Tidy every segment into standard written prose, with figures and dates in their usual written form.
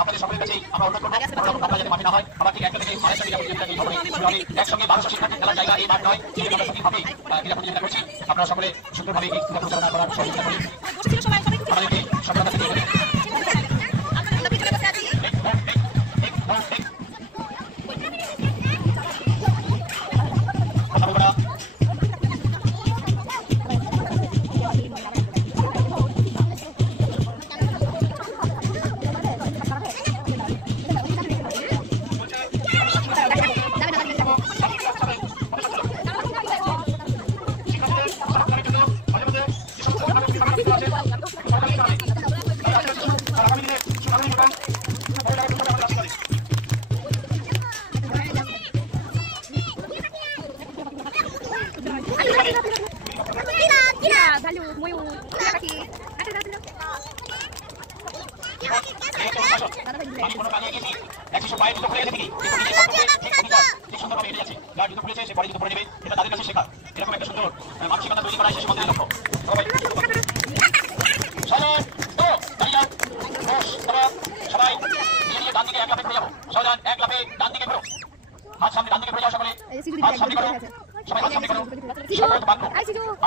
আপনাদের সকলের কাছে আমরা অনুরোধ করবো আপনারা যাতে মাঠে না হয় আবার ঠিক একটা থেকে একসঙ্গে 1200 শিক্ষার্থী খেলার জায়গা এই মাঠ নয় এই আমরা সঠিকভাবে ক্রীড়া প্রতিযোগিতা করছি আপনারা সকলে সুন্দরভাবে এই ক্রীড়া পরিচালনা করার সহযোগিতা করি আমাদেরকে সকলের কাছে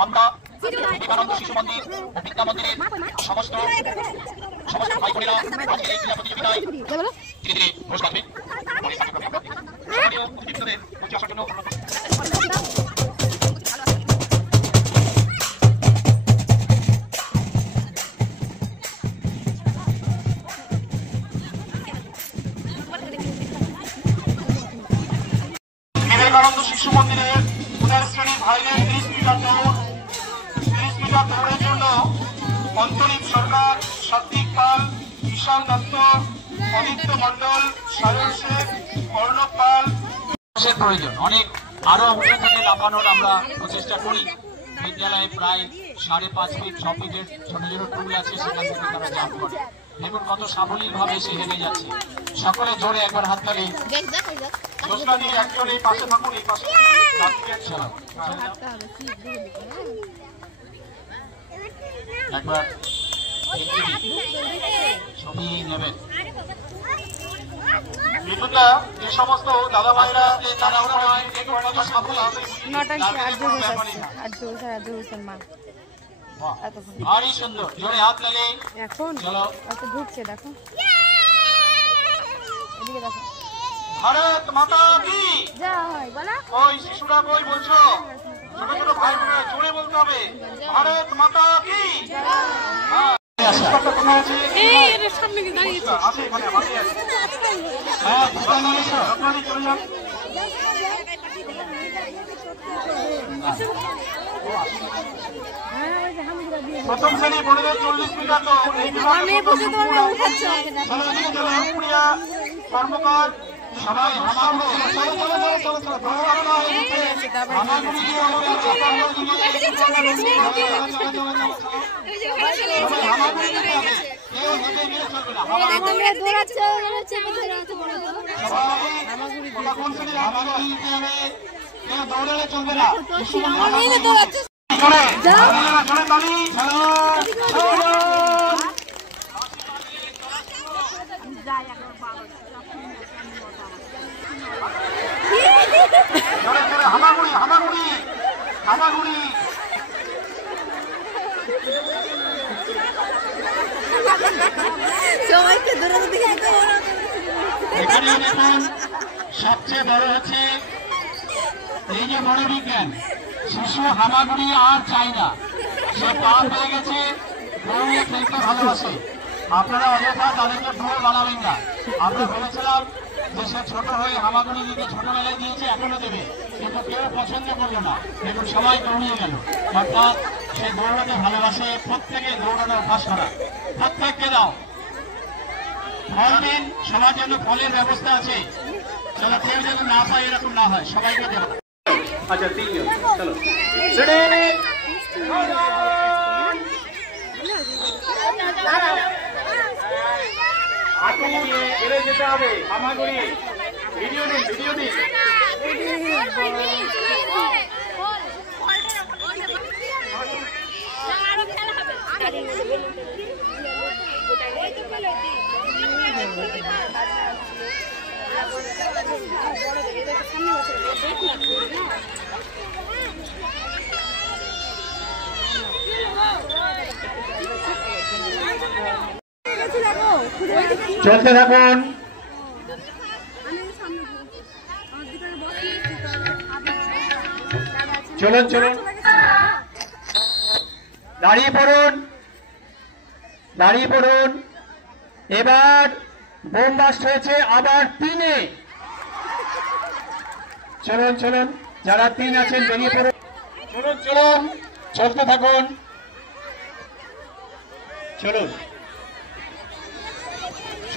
আমরা বিবেকানন্দ শিশু মন্দির ও বিদ্যা মন্দিরের সমস্ত ভাই বোনেরা আজকে এই ক্রীড়া প্রতিযোগিতায় ধীরে ধীরে ঘোষ পাবেন বিবেকানন্দ শিশু মন্দিরের শ্রেণী ভাইদের 30 মিটার দৌড়ের জন্য অন্তরীপ সরকার, সাত্বিক পাল, ঈশান দত্ত, অদিত্য মন্ডল, সায়ন শেখ, অর্ণব পাল প্রয়োজন। অনেক আরো অংশ থেকে লাফানোর আমরা প্রচেষ্টা করি। বিদ্যালয়ে প্রায় 5.5 ফিট 6 ফিটের ছোট ছোট টুল আছে, সেখান থেকে তারা জাম্প করে। দেখুন কত সাবলীল ভাবে সে হেলে যাচ্ছে। সকলে জোরে একবার হাততালি। জোসনা দিয়ে একজন এই পাশে থাকুন, এই পাশে একবার ছবি নেবেন। বিদ্যুৎটা যে সমস্ত দাদা ভাইরা তারা ভারী সুন্দর, জোরে হাত লাগে। এখন চলো ঢুকছে, দেখো এদিকে দেখো। ভারত মাতা কি জয় বলো। ওই শিশুরা কই বলছো? ছোট ছোট ভাই বোনেরা জোরে বলতে হবে, ভারত মাতা কি জয়। সামনে দাঁড়িয়েছে আছে, এখানে আমাদের আছে। হ্যাঁ চলে যান। প্রথম শ্রেণী বোনেদের 40 মিটার তো কর্মকার সবাই দৌড়ালে চলবে না। হামাগুড়ি হামাগুড়ি হামাগুড়ি সবাইকে এখানে দেখুন সবচেয়ে বড় হচ্ছে এই যে বড় বিজ্ঞান শিশু হামাগুড়ি আর চাই না, সে পা পেয়ে গেছে, দৌড়ে খেলতে ভালোবাসে। আপনারা অযথা তাদেরকে ডোর বানাবেন না। আমরা বলেছিলাম যে সে ছোট হয়ে হামাগুড়ি দিতে ছোটবেলায় দিয়েছে, এখনো দেবে, কিন্তু কেউ পছন্দ করলো না, দেখুন সবাই দৌড়িয়ে গেল। অর্থাৎ সে দৌড়াতে ভালোবাসে, প্রত্যেকে দৌড়ানো অভ্যাস করা। প্রত্যেককে দাও ফল দিন, সবার জন্য ফলের ব্যবস্থা আছে, চলো কেউ যেন না পায় এরকম না হয়, সবাইকে দেবো। আচ্ছা তিনজন, চলো হাঁটু নিয়ে এড়ে যেতে হবে। হামাগুড়ি ভিডিও দিন, ভিডিও দিন। চলতে থাকুন। চলুন চলুন, দাঁড়িয়ে পড়ুন, দাঁড়িয়ে পড়ুন। এবার বোম ব্লাস্ট হয়েছে আবার 3-এ। চলুন চলুন, যারা 3 আছেন বেরিয়ে পড়ুন। চলুন চলুন, চলতে থাকুন, চলুন।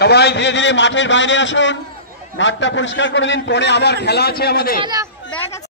সবাই ধীরে ধীরে মাঠের বাইরে আসুন, মাঠটা পরিষ্কার করে দিন, পরে আবার খেলা আছে আমাদের।